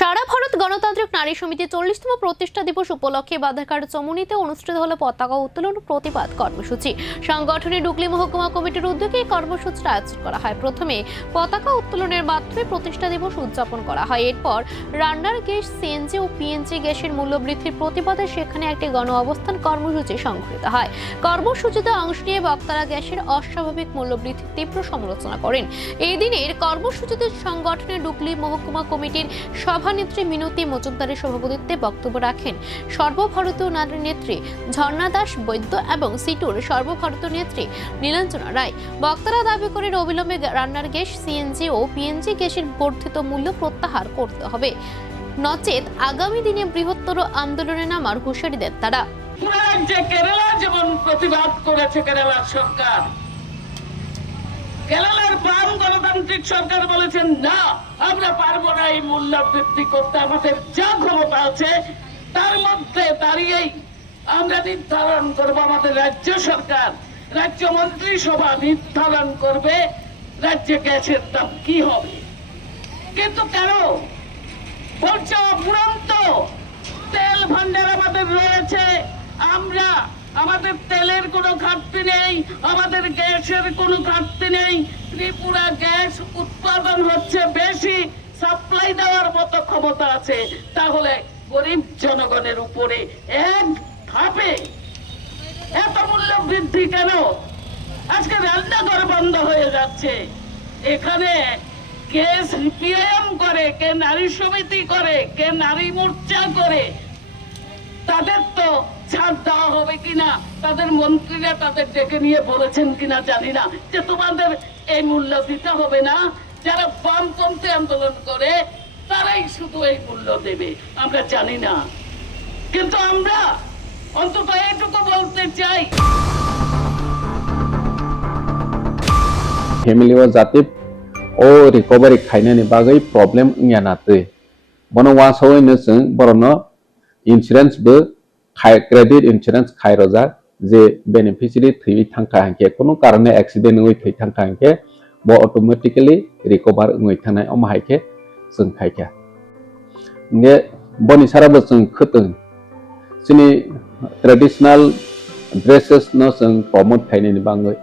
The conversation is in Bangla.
সারা ভারত গণতান্ত্রিক নারী সমিতি 40তম প্রতিষ্ঠা দিবস উপলক্ষে বাধারঘাট চমুনিতে অনুষ্ঠিত হলো পতাকা উত্তোলন প্রতিবাদ কর্মসূচি। সংগঠনের ডুগলি মহকুমা কমিটির উদ্যোগে এই কর্মসূচির আয়োজন করা হয়। প্রথমে পতাকা উত্তোলনের মাধ্যমে প্রতিষ্ঠা দিবস উদযাপন করা হয়। এরপর রান্নার গ্যাস, সিএনজি ও পিএনজি গ্যাসের মূল্য বৃদ্ধির প্রতিবাদে সেখানে একটি গণ অবস্থান কর্মসূচি সংঘটিত হয়। কর্মসূচিতে অংশ নিয়ে বক্তারা গ্যাসের অস্বাভাবিক মূল্য বৃদ্ধির তীব্র সমালোচনা করেন। এই দিনের কর্মসূচিতে সংগঠনের ডুগলি মহকুমা কমিটির সভানেত্রী মিনতি মজুমদারের সভাপতিত্বে বক্তব্য রাখেন সর্বভারতীয় নারী নেত্রী ঝর্ণা দাস বৈদ্য এবং সিটুর সর্বভারতীয় নেত্রী নীলাঞ্জনা রায়। বক্তারা দাবি করেন অবিলম্বে রান্নার গ্যাস, সিএনজি ও পিএনজি গ্যাসের বর্ধিত মূল্য প্রত্যাহার করতে হবে, নচেত আগামী দিনে বৃহত্তর আন্দোলনে নামার হুঁশিয়ারি দেন তারা। কেরালা যেমন প্রতিবাদ করেছে কেরালার সরকার, কেরালার বাম গণতান্ত্রিক সরকার বলেছেন না, আমরা পারবো না এই মূল্য বৃদ্ধি করতে, আমাদের যা ক্ষমতা আছে তার মধ্যে দাঁড়িয়েই আমরা নির্ধারণ করব, আমাদের রাজ্য সরকার, রাজ্য মন্ত্রিসভা নির্ধারণ করবে রাজ্যে গ্যাসের দাম কি হবে। কিন্তু কেন বলছে অফুরন্ত তেল ভান্ডার আমাদের রয়েছে, আমাদের তেলের কোনো ঘাটতি নেই, আমাদের গ্যাসের কোনো ঘাটতি নেই, ত্রিপুরা গ্যাস উৎপাদন হচ্ছে বেশি, সাপ্লাই দেওয়ার মতো ক্ষমতা আছে, তাহলে গরিব জনগণের উপরে এক ধাপে এত মূল্য বৃদ্ধি কেন? আজকে রান্নাঘর বন্ধ হয়ে যাচ্ছে, এখানে কে সিপিএম করে, কে নারী সমিতি করে, কে নারী মোর্চা করে, তাদের তো ছাড় দেওয়া হবে কিনা, তাদের মন্ত্রীরা তাদের ডেকে নিয়ে বলেছেন কিনা জানি না যে তোমাদের এই মূল্য দিতে হবে না। যারা বামপন্থী আন্দোলন করে তারাই শুধু এই মূল্য দেবে, আমরা জানি না। কিন্তু আমরা অন্তত এইটুকু বলতে চাই, फेमिली जाति ओ रिकवरी खायनायनि बागै प्रब्लेम यानातै बनो वासौयनो जों बरनो इन्सुरेन्स बो क्रेडिट इन्सुरेन्स खायरजा जे बेनिफिशियरी थै थांखा हांके कोनो कारणे एक्सिडेंट होय थै थांखा हांके बो ऑटोमेटिकली रिकवर होय थानाय अमाहायके जों खायखा ने बनि साराबो जों खतों जोंनि ट्रेडिशनल ड्रेसेस नो जों प्रमोट खायनायनि बागै